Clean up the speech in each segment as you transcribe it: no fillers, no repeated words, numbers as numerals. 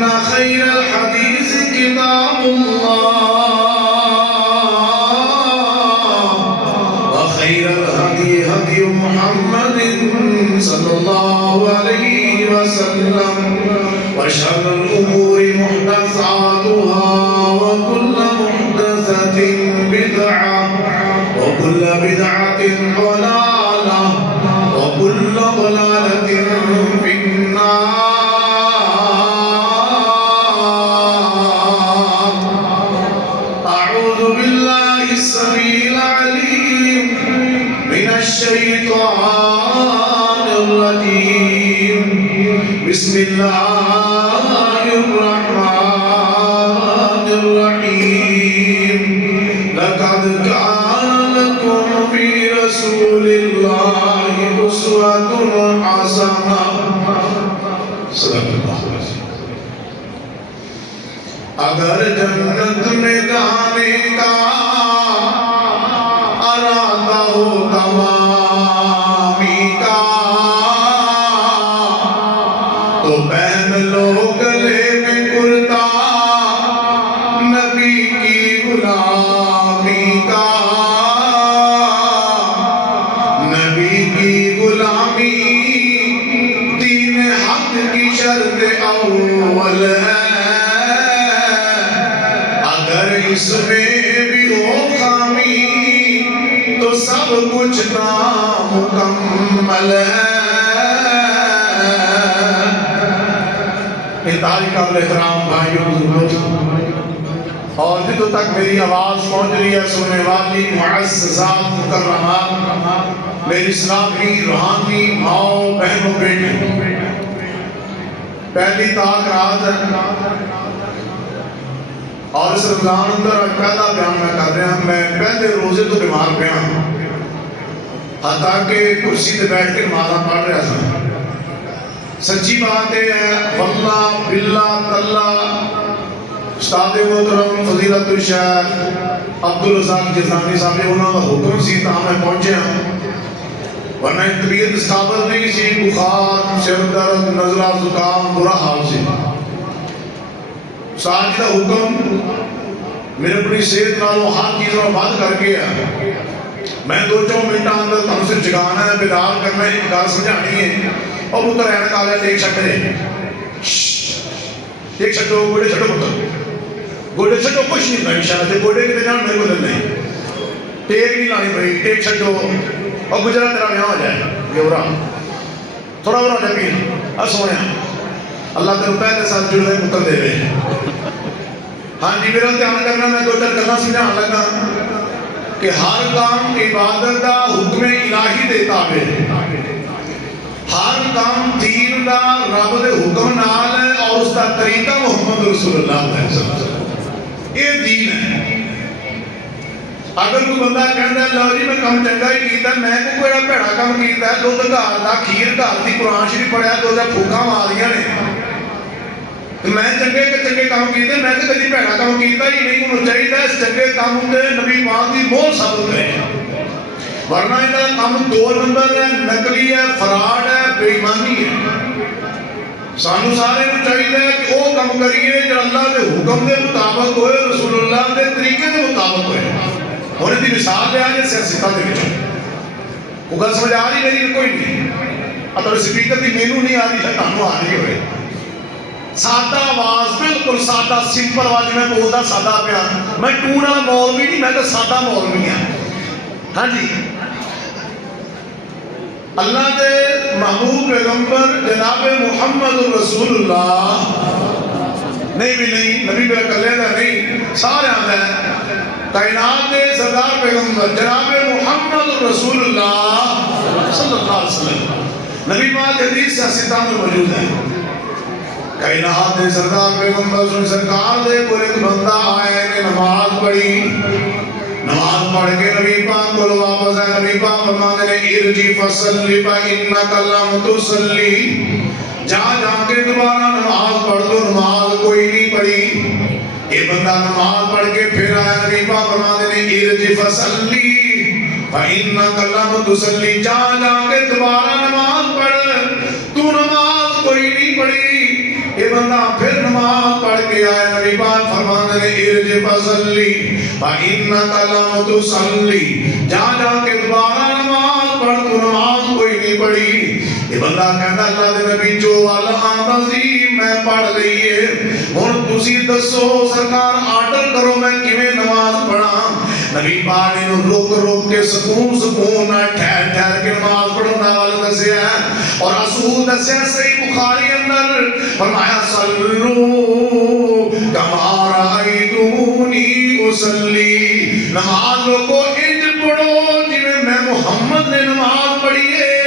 فإن خير الحديث كتاب الله وخير الهدي هدي محمد صلى الله عليه وسلم وشر الأمور محدثاتها وكل محدثة بدعة وكل بدعة ضلالة وكل ضلالة في النار. أعوذ بالله السميع العليم من الشيطان الرجيم. بسم الله الرحمن الرحيم. لقد كان لكم في رسول الله أسوة حسنة. صدق اللہ علیہ وسلم. اگر جنت میں جانے کا ارادہ ہو تمامی کا تو پہن لو گلے میں کرتا نبی کی غلامی کا. نبی کی غلامی دین حق کی شرط اول ہے. اگر اس میں بھی ہو خامی تو سب کچھ نامکمل ہے. انتہائی قابل احترام بھائیوں بزرگوں اور جدوں تک میری آواز پہنچ رہی ہے سننے والی معززات مکرمات میری اسلامی روحانی ماؤں بہنوں بیٹے پہلی طاق رات ہے اور اس رمضان اندر پہلا بیان میں کر رہا ہوں. میں پہلے روزے تو بیمار پیا حتیٰ کہ کرسی تے بیٹھ کے نمازاں پڑھ رہا تھا. سچی بات ہے واللہ باللہ تاللہ استاد محترم فضیلت الشیخ عبدالرزاق جزانی صاحب نے انہوں کا حکم سی تاں میں پہنچے ہیں ورنہ طبیعت استابل نہیں سی. بخار سر درد نزلہ زکام برا حال سی. ساتھ کا حکم میرے اپنی صحت نالوں ہر چیزوں بات کر کے ہے. میں 2-4 منٹہ اندر تم سے جگانا ہے بیدار کرنا ہے ایک گل سمجھانی ہے. اور پتر اینک آ گیا دیکھ سکتے ہیں دیکھ سکتے ہو گوڑے چھٹو پتر گوڑے چھٹو کچھ نہیں بھائی شاید گوڑے کی جان میرے کو دل نہیں ٹیک نہیں لانی بھائی ٹیک چھٹو اور گجرہ تیرا یہاں ہو جائے یہ ہو رہا تھوڑا ہو رہا جبیر سونے اللہ تیرے پہلے ساتھ جڑ رہے پتر دے رہے. ہاں جی میرا دھیان کرنا میں 2-4 کرنا سمجھانے لگا کہ ہر کام عبادت دا حکم الہی دیتا ہے. ہر کام دین دا رب دے حکم نال ہے اور اس دا طریقہ محمد رسول اللہ صلی اللہ علیہ وسلم. یہ دین ہے. اگر کوئی بندہ کہندا ہے لو جی میں کام چنگا ہی کیتا میں کوئی بڑا بھڑا کام کیتا ہے دودھ گھر دا کھیر گھر دی قرآن شریف پڑھیا 2 پھوکاں ماریاں نے میں چنگے کے چنگے کام کیتے میں تو کبھی بھڑا کام کیتا ہی نہیں. ہونا چاہیے اس چنگے کام تے نبی پاک دی مہر ثابت ہے ورنہ یہ کام 2 نمبر ہے نقلی ہے فراڈ ہے بے ایمانی ہے. سانو سارے نوں چاہیے کہ وہ کام کریے جو اللہ کے حکم کے مطابق ہوئے رسول اللہ کے طریقے کے مطابق ہوئے. اور دی مثال لے آئے سیاستہ دے وچ وہ گل سمجھ آ رہی میری کوئی نہیں اگر سپیکر دی مینوں نہیں آ رہی ہے تانوں آ رہی ہوئے. سادہ آواز بالکل سادہ سمپل آواز میں بولتا سادہ پیا میں ٹون والا مولوی نہیں میں تو سادہ مولوی ہاں. ہاں جی اللہ دے محبوب پیغمبر جناب محمد رسول اللہ نہیں بھی نہیں نبی میرا کلے دا نہیں سارے آتا ہے کائنات دے سردار پیغمبر جناب محمد رسول اللہ صلی اللہ علیہ وسلم. نبی پاک حدیث سے ستان میں موجود ہے. کائنات دے سردار پیغمبر سرکار دے کوئی ایک بندہ آئے نے نماز پڑھی نماز پڑھ کے نبی پاک کو واپس ہے. نبی پاک فرماتے ہیں ارجی فصلی فإنک لم تصلی جا کے دوبارہ نماز پڑھ دو. نماز کوئی نہیں پڑھی. یہ بندہ نماز پڑھ کے پھر آیا. نبی پاک فرماتے ہیں ارجی فصلی فإنک لم تصلی جا کے دوبارہ نماز پڑھ. تو نماز کوئی نہیں پڑھی. یہ بندہ پھر نماز نماز پڑھ کے آئے نبی پاک فرماتے ہیں ارجع فصلی فإنک لم تصلی، جا جا کے دوبارہ نماز پڑھ، تو نماز کوئی نہیں پڑھی۔ یہ بندہ کہتا اللہ دے نبی جو والا آندا سی میں پڑھ لئیے، ہن تسی دسو سرکار آرڈر کرو میں کیویں نماز پڑھاں؟ نبی پاک نے رک رک کے سکون سکون نہ ٹھہر ٹھہر کے نماز پڑھن دا والا دسیا ہے، اور اصول دسیا صحیح بخاری اندر فرمایا صلو کما رأیتمونی اصلی، نماز لوگو انج پڑھو جویں میں محمد نے نماز پڑھی ہے۔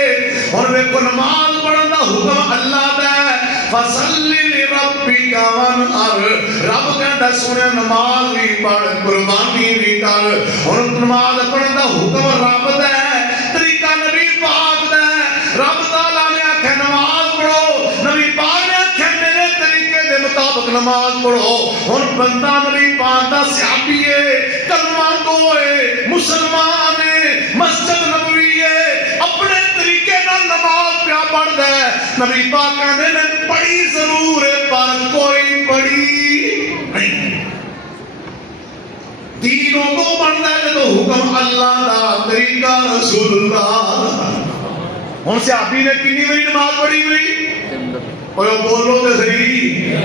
اور ویکھو نماز پڑھن دا حکم اللہ دا ہے، فصلی لربک وانحر، رب کہندا سونے نماز بھی پڑھ قربانی بھی کر۔ اور نماز پڑھن دا حکم رب دا ہے، طریقہ نبی پاک دا ہے۔ رب تعالیٰ نے آکھیا نماز پڑھو، نبی پاک نے آکھیا میرے طریقے دے مطابق نماز پڑھو۔ اور بندہ نبی پاک دا صحابی ہے، کلمہ گو ہے، مسلمان ہے، مسجد نبوی ہے، اپنے طریقے نال نماز پیا پڑھدا ہے۔ نبی پاک کہندے نے پڑھی ضرور ہے پر کوئی پڑھی نہیں۔ دین ادو بنتا ہے جدو حکم اللہ دا، طریقہ رسول اللہ۔ ہن صحابی نے کنی واری نماز پڑھی ہوئی؟ اور بولو تے صحیح،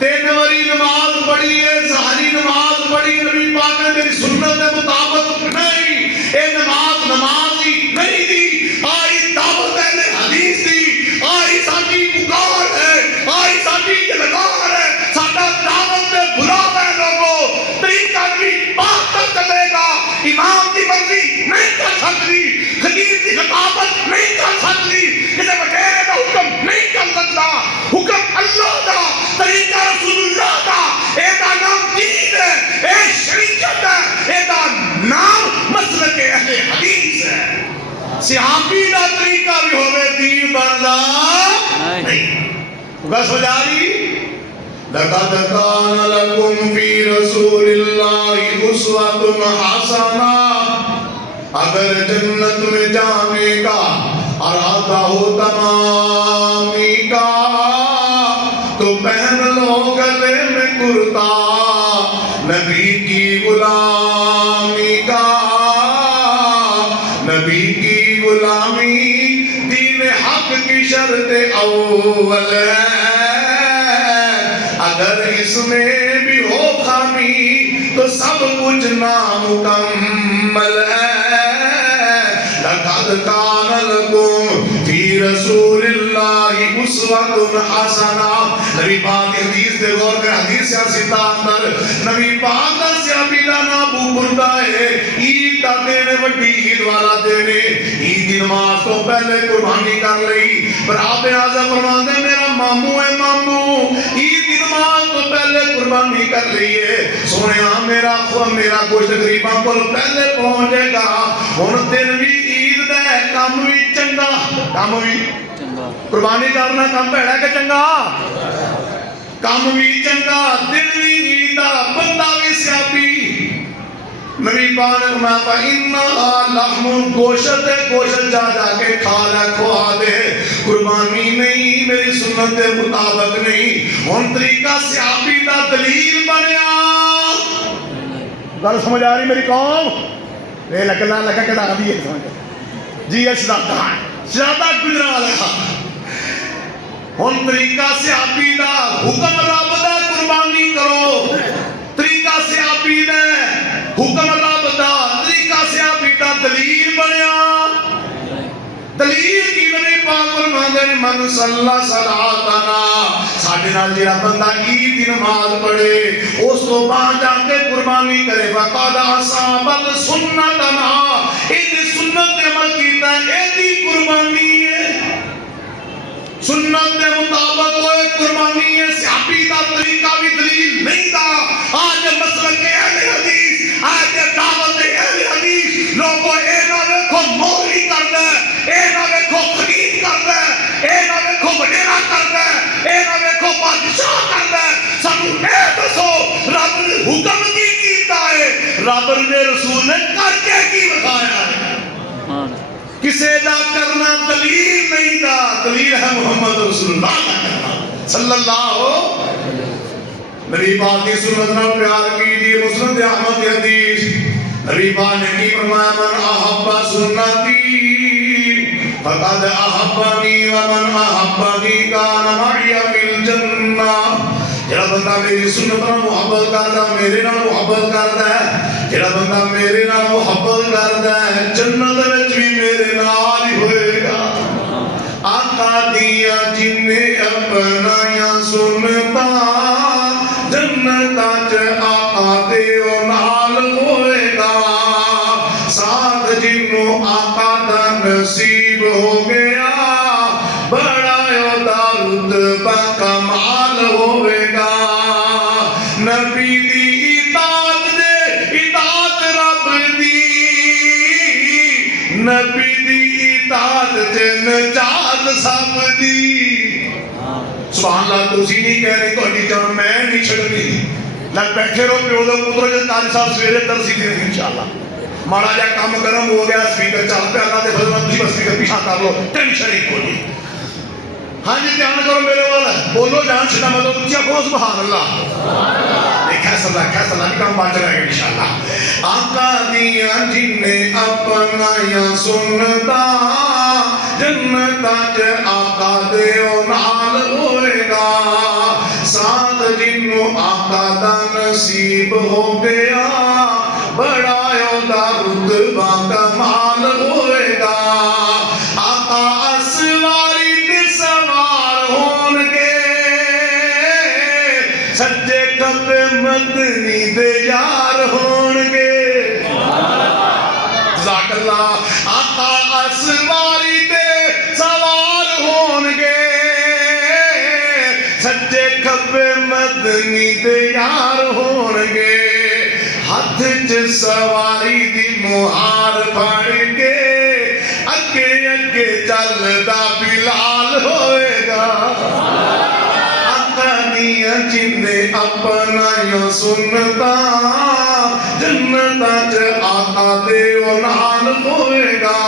3 واری نماز پڑھی ہے، ظاہری نماز پڑھی۔ نبی پاک نے میری سنت کے مطابق نہیں، اے نماز نماز ہی نہیں دی، آئی دعوت اہل حدیث دی، آئی ساڈی پکار ہے، آئی ساڈی جلگار ہے، ساڈا دعوت تے بلاوا ہے۔ لوگو طریقہ نبی پاک تک چلے گا، امام دی مرضی نہیں کر سکتی، خطیب دی خطابت نہیں کر سکتی، کسی وڈیرے دا حکم نہیں کر سکتا۔ حکم اللہ دا، طریقہ رسول اللہ دا، اے دا نام دین ہے، اے شریعت ہے، اے دا نام مسلک اہل حدیث ہے۔ صحابی دا طریقہ بھی ہوئے دین بندا نہیں۔ بس ہو جا رہی لَقَدْ كَانَ لَكُمْ فِي رَسُولِ اللَّهِ أُسْوَةٌ حَسَنَةٌ، اگر جنت میں جانے کا ارادہ ہو تمامی کا تو پہن لو گلے میں کرتا نبی کی غلامی کا۔ نبی کی غلامی دین حق کی شرط اول ہے، اگر اس میں بھی ہو خامی تو سب کچھ نامکمل ہے۔ لَقَدْ كَانَ لَكُمْ فِي رَسُولِ اللَّهِ أُسْوَةٌ حَسَنَةٌ۔ نبی پاک حدیث دے غور کر، حدیث سیاستہ اندر نبی پاک دا صحابی دا نام ابو بردہ ہے۔ عید دا دینے وڈی عید والا دینے، عید دی نماز تو پہلے قربانی کر لئی۔ براب اعظم فرماتے میرا ماموں ہے، ماموں عید دی نماز تو پہلے قربانی کر لئیے، سونے میرا گوشت غریباں کو پہلے پہنچ جائے گا۔ ہن دن بھی عید دا ہے، کام بھی چنگا، کام بھی قربانی کرنا کام بھیڑا کہ چنگا، کام بھی چنگا، دن بھی عید دا، بندہ بھی صحابی۔ نبی پاک نے فرمایا فَإِنَّهَا لَحْمٌ، گوشت ہے، گوشت جا جا کے کھا لے، کھوا دے، قربانی نہیں، میری سنت کے مطابق نہیں۔ ہن طریقہ صحابی دا دلیل بنیا۔ گل سمجھ آ رہی میری قوم؟ یہ لگنا لگا کہ ڈا دیئے سمجھ جی یہ شہادہ گزرا والا۔ ہن طریقہ صحابی دا حکم رب دا قربانی کرو، طریقہ صحابی دا حکم رب دا، طریقہ صحابی دا دلیل بنیا۔ دلیل کی نبی پاک فرماندے نے من صلی صلاتنا، ساڈے نال جڑا بندہ عید دی نماز پڑھے اس تو بعد جا کے قربانی کرے فقد اصابت سنتنا، ایدی سنت تے عمل کیتا ہے، ایدی قربانی ہے، سنت کے مطابق ہوئے قربانی ہے۔ صحابی دا طریقہ بھی دلیل نہیں دا۔ آج مسلک اہل حدیث، آج دعوت اہل حدیث لوگوں اے نہ دیکھو مولوی کردا ہے، اے نہ دیکھو خطیب کردا ہے، اے نہ دیکھو وڈیرا کردا ہے، اے نہ دیکھو بادشاہ کردا ہے۔ سانوں اے دسو رب نے حکم کی کیتا ہے، رب نے رسول نے کر کے کی بتایا ہے؟ کسے دا کرنا دلیل نہیں دا، دلیل ہے محمد رسول اللہ صلی اللہ نبی پاک کی سنت نال پیار کیجیے. مسند احمد کی حدیث نبی پاک نے کی فرمایا من احب سنتی فقد احبنی ومن احبنی کان معی فی الجنہ. جڑا بندہ میری سنت نال محبت کردا میرے نال محبت کردا ہے, جڑا بندہ میرے نال محبت کردا ہے جنت وچ بھی میرے نال ہی ہوئے گا. آقا دیا جن اپنایا سنتا جنت آقا دے نال ہوئے گا. ساتھ جنوں آقا دا نصیب ہو گیا بڑا دا رتبہ کمال ہوئے گا. نبی دی اطاعت دے اطاعت رب دی, نبی دی اطاعت تے نجات سب دی. سبحان اللہ. تسی نہیں کہہ رہے تہاڈی جان میں نہیں چھڈنی. لگ بیٹھے رہو پیو دے پترو جے قاری صاحب سویرے درس ہی دیں انشاءاللہ. ماڑا جا کام گرم ہو گیا سپیکر چل پیا اللہ دے فضل نال تسی بس سپیکر پیچھے کر لو ٹینشن ہی کوئی نہیں. ہاں جی دھیان کرو میرے وال بولو جان چھنا مطلب اونچا کہو سبحان اللہ. کیسا بھی کام بچ رہے گا انشاءاللہ. آقا دیا جن اپنایا سنتا جنت آقا دے نال ہوئے گا. ساتھ جنوں آقا دا نصیب ہو گیا بڑا دا رتبہ کمال ہوئے گا. آقا اسواری تے سوار ہون گے سجے کھبے مدنی دے یار ہون گے. جزاک اللہ. آقا اسواری تے سوار ہون گے سجے کھبے مدنی دے یار ہون گے. ہاتھ چ سواری دی مہار پھڑ کے اگے اگے چلدا بلال ہوئے گا. آقا دیا جن اپنایا سنتا جنت آقا دے نال ہوئے گا.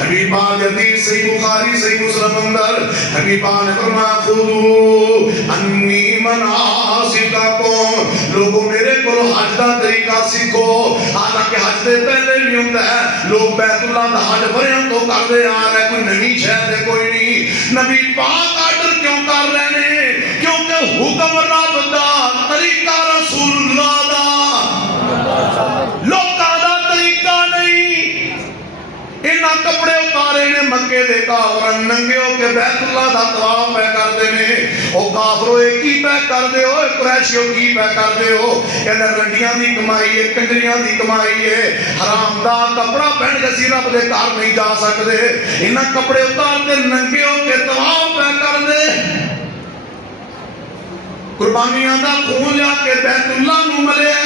نبی پاک حدیث صحیح بخاری صحیح مسلم اندر نبی پاک نے فرمایا خذو انی مناسککم, لوگوں میرے کو حج دا طریقہ سیکھو. حالانکہ حج سے پہلے نہیں ہوتا ہے, لوگ بیت اللہ دا حج بریاں تو کرتے آ رہے, کوئی نئی شہر ہے کوئی نہیں. نبی پاک آرڈر کیوں کر رہے ہیں؟ کیونکہ حکم رب دا طریقہ رسول اللہ دا لوکاں دا طریقہ نہیں. انہاں کپڑے اتارے نے مکے دے کافر ننگے ہو کے بیت اللہ دا طواف پہ کردے نے. او کافرو کی پہ کردے ہو قریشیو کی پہ کردے ہو؟ کہندے رنڈیاں دی کمائی ہے کنجریاں دی کمائی ہے, حرام دا کپڑا پہن کے سی رب دے گھر نہیں جا سکدے. انہاں کپڑے اتار کے ننگے ہو کے طواف پہ کردے, قربانیاں دا خون جا کے بیت اللہ نو ملے.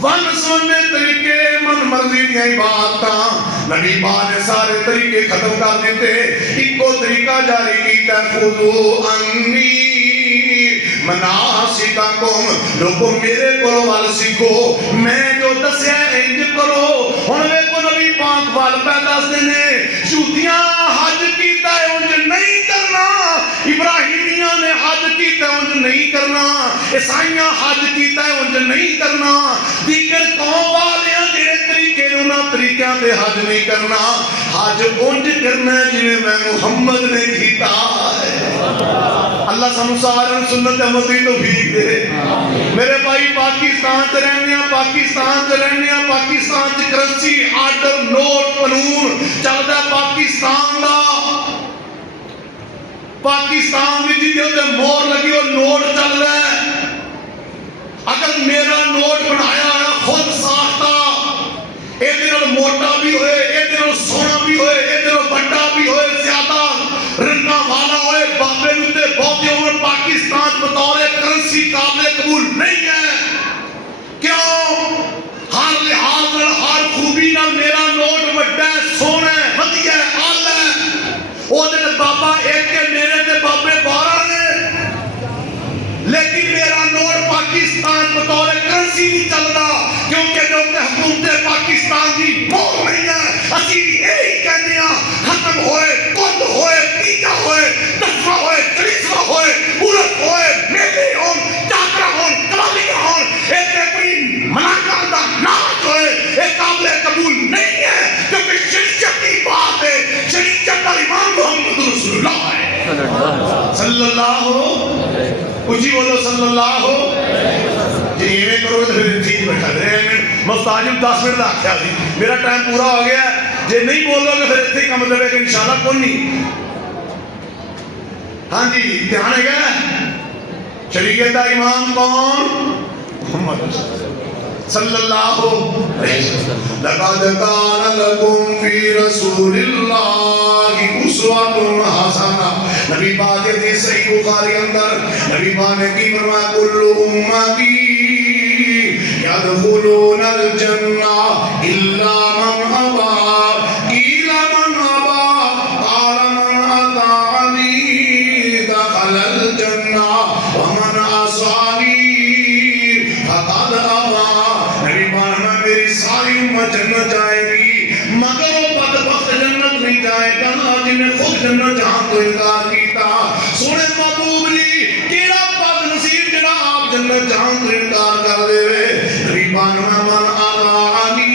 ون سونے طریقے من مرضی دیا عبادتاں نبی پاک نے سارے طریقے ختم کر دیتے, ایکو طریقہ جاری کیتا خذو انی مناسککم, لوگوں میرے کو وال سیکھو میں جو دسیا انج کرو. ہن ویکھو نبی پاک وال پہ دس دینے یہودیاں حج کیتا ہے انج نہیں کرنا, ابراہیمیاں نے حج کیتا ہے انج نہیں کرنا, عیسائیاں حج کیتا ہے انج نہیں کرنا, دیگر قوم والیاں جڑے طریقے انہاں طریقیاں تے حج نہیں کرنا. حج انج کرنا جویں میں محمد نے کیتا ہے. اللہ سانو سارے سنت احمد دی توفیق دے. میرے بھائی پاکستان تے رہنے ہیں, پاکستان تے رہنے ہیں, پاکستان تے کرنسی آرڈر نوٹ قانون چلدا ہے پاکستان دا. پاکستان دی جی تے مور لگی وہ نوٹ چل رہا ہے. اگر میرا نوٹ بنایا ہے خود ساختہ, اے دن موٹا بھی ہوئے, اے دن سونا بھی ہوئے, اے دن بڑا بھی ہوئے, زیادہ رنگا والا ہوئے, بابے نوتے بہتے ہوئے, پاکستان بطور کرنسی قابل قبول نہیں ہے. کیوں؟ ہر لحاظ ہر خوبی نہ میرا نوٹ بڑا ہے, سونا ہے, ودیا ہے, آلہ ہے. وہ دن بابا ایک کے میرے تے بابے 12 نے, لیکن میرا نوٹ پاکستان بطور کرنسی نہیں چلتا کیونکہ جو حکومت پاکستان کی مور نہیں ہے. اسی یہی کہتے ہیں ختم ہوئے, کند ہوئے, تیجا ہوئے, دسواں ہوئے, 30واں ہوئے, عورت ہوئے, میلے ہوں, اچھی بولو صلی اللہ ہو جی ایویں کرو تو پھر ٹھیک بیٹھا رہے مفتاج 10 منٹ کا آخیا سی میرا ٹائم پورا ہو گیا جی نہیں بولو گے پھر اتنے کا مطلب ہے کہ انشاءاللہ کون نہیں ہاں جی دھیان ہے گا شریعت کا امام کون محمد صلی اللہ علیہ وسلم لقد كان لكم في رسول الله اسوة حسنة نبی پاک حدیث صحیح بخاری اندر نبی پاک نے کی فرمایا كل امتی يدخلون الجنة الا من ابى قيل من ابى قال من اطاعني دخل الجنة ومن عصاني فقد ابى میری ساری امت جنت جائے گی مگر وہ بدبخت جنت نہیں جائے گا جنہیں خود جنت جہاں تو انکار کیتا سونے محبوب جی کیڑا بد نصیب جنا آپ جنت جہاں تو انکار کر دے وے ریبان من اطاعنی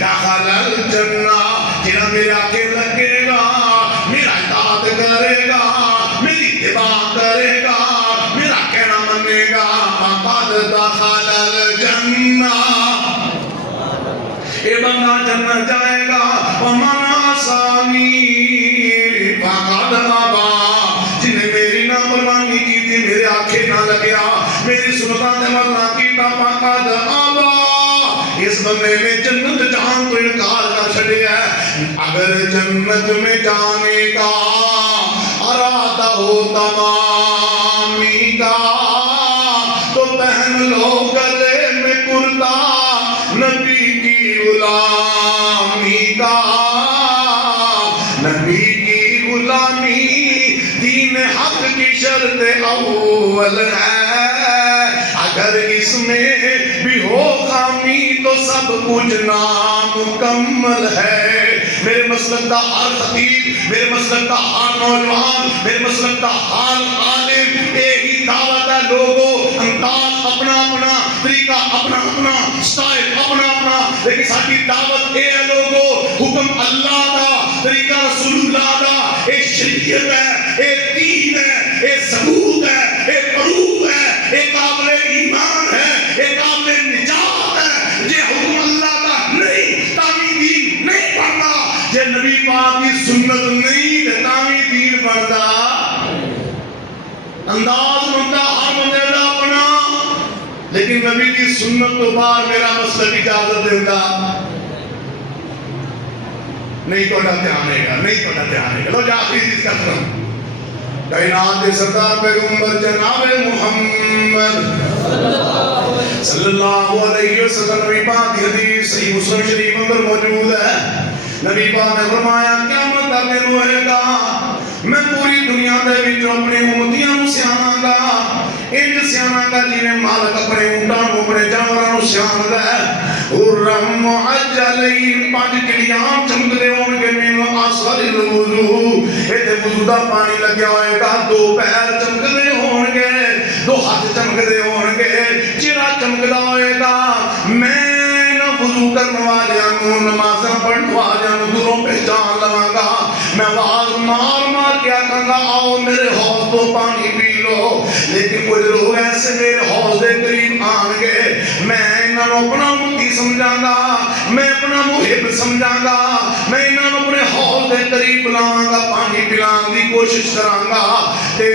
دخل الجنہ جنہ میرے آگے لگے گا میرا اطاعت کرے گا میری اتباع کرے گا میرا کہنا منے گا فقد دخل الجنہ اے بندہ جنت جائے گا ومن عصانی فقد ابى جنہیں میری نافرمانی کی تھی میرے آنکھیں نہ لگیا میری سنتاں تے عمل نہ کیتا فقد ابى اس بندے نے جنت جان تو انکار کر چھڑیا ہے اگر جنت میں جانے کا ارادہ ہو تمامی کا تو پہن لو گلے میں کرتا نبی کی غلامی کا نبی کی غلامی دین حق کی شرط اول ہے اگر اس میں بھی ہو خامی تو سب کچھ نامکمل ہے میرے مسلک کا ہر خطیب میرے مسلک کا ہر نوجوان میرے مسلک کا ہر عالم یہی دعوت ہے لوگوں انداز اپنا اپنا طریقہ اپنا اپنا سٹائل اپنا اپنا لیکن ساری دعوت اے ہے لوگوں حکم اللہ کا طریقہ رسول اللہ کا اے شریعت ہے اے دین ہے اے ثبوت ہے اے پروف ہے اے قابل ایمان ہے اے قابل نجات ہے یہ حکم اللہ کا نہیں تاوی دین نہیں بننا یہ نبی پاک کی سنت نہیں تاوی دین بنتا انداز بنتا ہر بندے دا اپنا لیکن نبی کی سنت تو باہر میرا مسئلہ اجازت دیتا نہیں تو دھیان ہے گا نہیں تو دھیان ہے گا لو جا آخری چیز کرتا ہوں کائنات کے سردار پیغمبر جناب محمد صلی اللہ علیہ وسلم نبی پاک کی حدیث صحیح مسلم شریف اندر موجود ہے نبی پاک نے فرمایا قیامت کا دن ہوئے گا میں پوری دنیا دے وچوں اپنے امتیاں نوں سیاں گا انج سیاں گا جویں مالک اپنے اونٹاں نوں اپنے جانوراں نوں سیاں ہے حرم معجلین پانچ کلیاں چمکدے ہون گے من اصغر الوضو ایتھے وضو دا پانی لگیا ہوئے گا دو پیر چمکدے ہون گے دو ہاتھ چمکدے ہون گے چہرہ چمکدا ہوئے گا میں نہ وضو کرنے والیاں نوں نمازاں پڑھن والیاں نوں دوروں پہچان لواں گا میں آواز مار مار کے آکھاں گا آؤ میرے حوض تو پانی پی لو لیکن کچھ لوگ ایسے میرے حوض دے قریب آن گے میں انہاں نوں اپنا متی سمجھاں گا میں اپنا محب سمجھاں گا میں انہاں نوں اپنے حوض دے قریب بلاواں گا پانی پلان دی کوشش کراں گا تے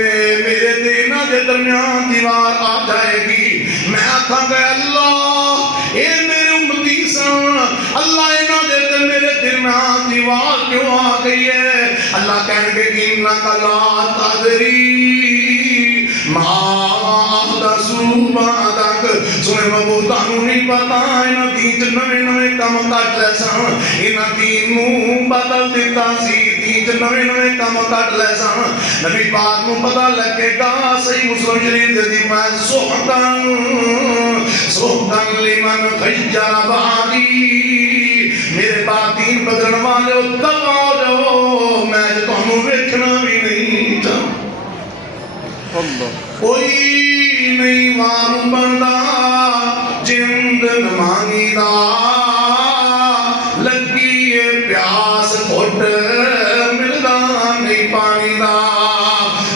میرے تے انہاں دے درمیان دیوار آ جائے گی میں آکھاں گا اللہ اے میرے امتی سن اللہ انہاں دے تے میرے درمیان دیوار کیوں آ گئی ہے اللہ کہنے کے انکا لا تدری ما احدثوا بعدک سنے محبوب تانوں نہیں پتا انہاں دین چ نویں نویں کم کٹ لے سن انہاں دین نوں بدل دتا سی دین چ نویں نویں کم کٹ لے سن نبی پاک نوں پتہ لگے گا صحیح مسلم شریف دے دی میں سوحتن لمن خیر بعدی میرے بعد دین بدلن والے دبا جو میں تانوں ویکھنا بھی نہیں چاہتا کوئی نہیں معلوم بندہ جند نمانی دا لگی پیاس گھٹ ملدا نہیں پانی دا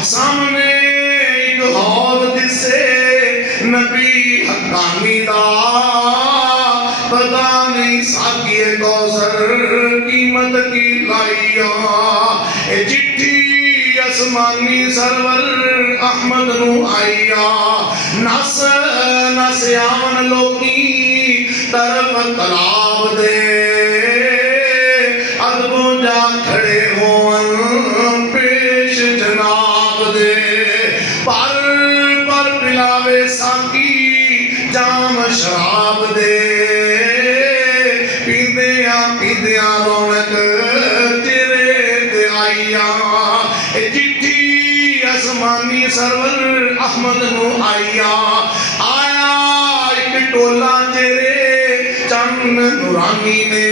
سامنے ایک نبی حقانی دا پتا نہیں ساکیے کوثر قیمت کی لائیا اے چٹھی اسمانی سرور احمد نو آئیا نس نس آمن لوکی طرف تلاب دے ادبو جا کھڑے ہون پیش جناب دے پر پلاوے ساکی جام شراب دے پیندیاں رونق تیرے دے آئیاں اے چٹھی اسمانی سرور احمد نو آئیاں آیا ایک ٹولا تیرے چند نورانی نے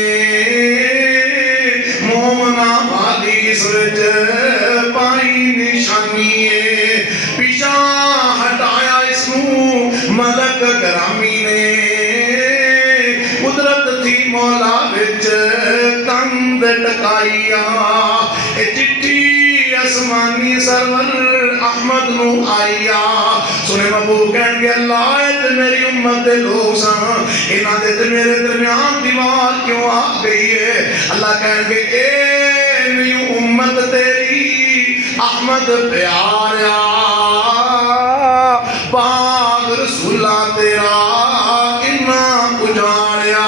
مومنا والی سرج پائی نشانی ہے پیچھا ہٹایا اس نو ملک گرامی نے قدرت تھی مولا وچ کند ٹکائیا اے چٹھی اسمانی سرور احمد نو آئیا سنے محبوب کہن گے اللہ اے میری امت دے لوگ سن انہاں دے میرے درمیان دیوار کیوں آ گئی ہے اللہ کہن گے اے میری امت تیری احمد پیاریا باغ رسولہ تیرا انہا اجاڑیا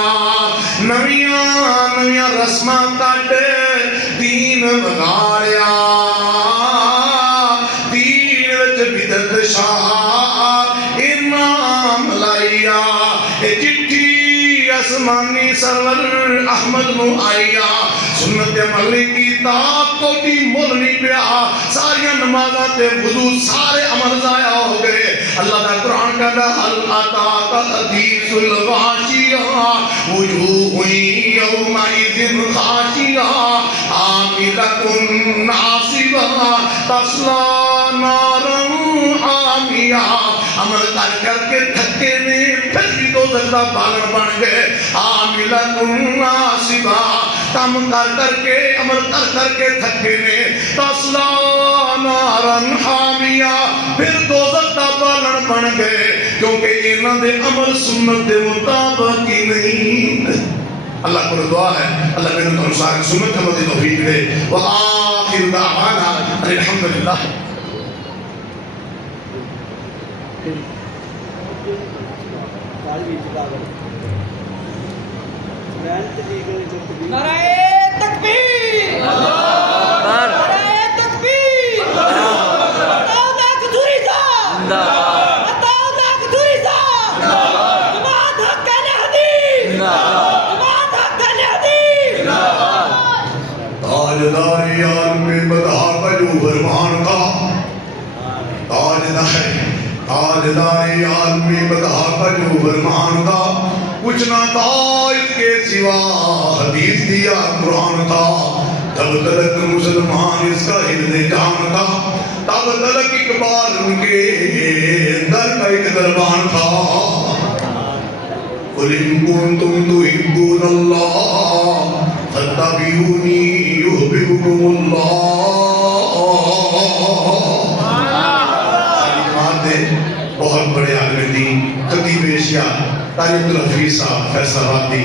نویاں رسمہ کٹ دین بگاڑیا دین وچ بدت شاہ امام لائیا اے چٹھی اسمانی سرور احمد نو آئیا سنت عملی کی تاب کوٹی مل نہیں پیا ساریاں نمازاں تے وضو سارے عمل ضائع ہو گئے اللہ دا قرآن کہتا حل آتا حدیث الغاشیہ وجوہ یومئذ خاشیہ عاملۃ ناصبہ تصلی نارا حامیہ عمل کر کے تھکے نے پھر بھی دوزخ دا بالن بن گئے عاملۃ ناصبہ کام کر کے عمل کر کے تھکے نے تصلی نارا حامیہ پھر دوزخ دا بالن بن گئے کیونکہ انہاں دے عمل سنت دے مطابق ہی نہیں اللہ کو دعا ہے اللہ میرے تو انسان سنت عمل دی توفیق دے وآخر دعوانا الحمدللہ نعرہ تکبیر نعرہ تکبیر بتاؤ لاکھ دوری صاحب بتاؤ لاکھ دوری صاحب جماعت حق الحدیث جماعت حق الحدیث تاجدار عالم مدح کا جو فرمان تھا تاجدار عالم مدح کا جو فرمان تھا کچھ نہ تھا اس کے سوا حدیث دیا قرآن تھا تب تلک مسلمان اس کا حفظ جان تھا تب تلک اقبال ان کے در کا ایک دربان تھا قُلْ إِن كُنتُمْ تُحِبُّونَ اللَّهَ فَاتَّبِعُونِي يُحْبِبْكُمُ اللَّهُ بہت بڑے عالم دین خطیب ایشیا طارق عبدالحفیظ صاحب فیصل آبادی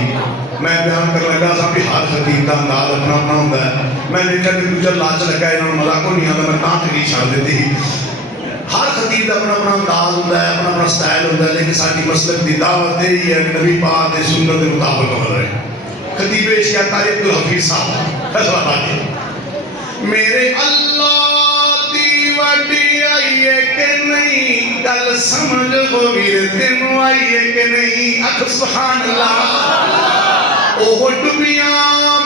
میں بیان کر لگا تھا کہ ہر خطیب کا انداز اپنا اپنا ہوتا ہے میں نے کہا کہ کچھ لاچ لگا انہوں نے مذاق نہیں آتا میں کہاں تک چھاڑ دیتی ہر خطیب کا اپنا اپنا انداز ہوتا ہے اپنا اپنا سٹائل ہوتا ہے لیکن ساری مسلک دی دعوت ہے یہ نبی پاک دے سنت کے مطابق عمل رہے خطیب ایشیا طارق عبدالحفیظ صاحب فیصل آبادی میرے اللہ وڈی آئیے کہ نہیں گل سمجھ ہو ویر تینوں آئیے کہ نہیں اکھ سبحان اللہ اوہ ڈبیاں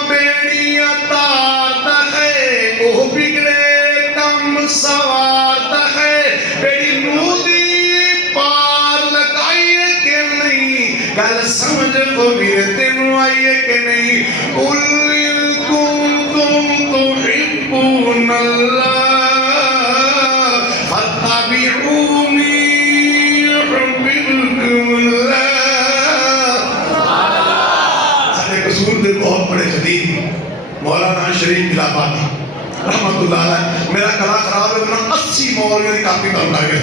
بیڑیاں تارتا ہے اوہ بگڑے کم سوارتا ہے بیڑی نودی پار لگائیے کہ نہیں گل سمجھ ہو ویر تینوں آئیے کہ نہیں قُلْ إِن كُنتُمْ تُحِبُّونَ اللَّهَ فَاتَّبِعُونِي يُحْبِبْكُمُ اللَّهُ سارے قصور دے بہت بڑے خطیب مولانا شریف الہٰبادی رحمت اللہ علیہ میرا کلا خراب ہے 80 مولویوں کی کاپی کرنا ہے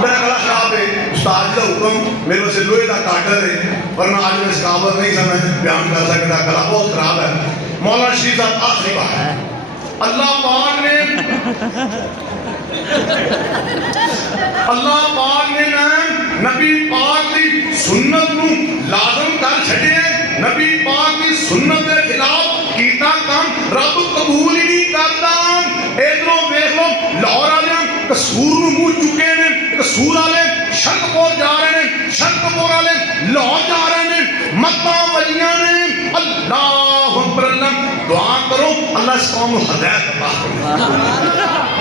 میرا کلا خراب ہے استاد کا حکم میرے سے لوہے کا کاٹر ہے ورنہ آج میں اس قابل نہیں سا میں بیان کر سکتا گلا بہت خراب ہے مولانا شریف صاحب آخری بات اللہ پاک نے نبی پاک کی سنت نو لازم کر چھڑے نبی پاک کی سنت کے خلاف کیتا کام رب قبول ہی نہیں کرتا ادھروں ویکھ لو لاہور والے قصور نو منہ چکے نے قصور والے شرکپور جا رہے ہیں شرکپور والے لاہور جا رہے ہیں متاں ولیاں نے اللہ اکبر اللہ دعا کرو اللہ اس قوم کو ہدایت عطا فرمائے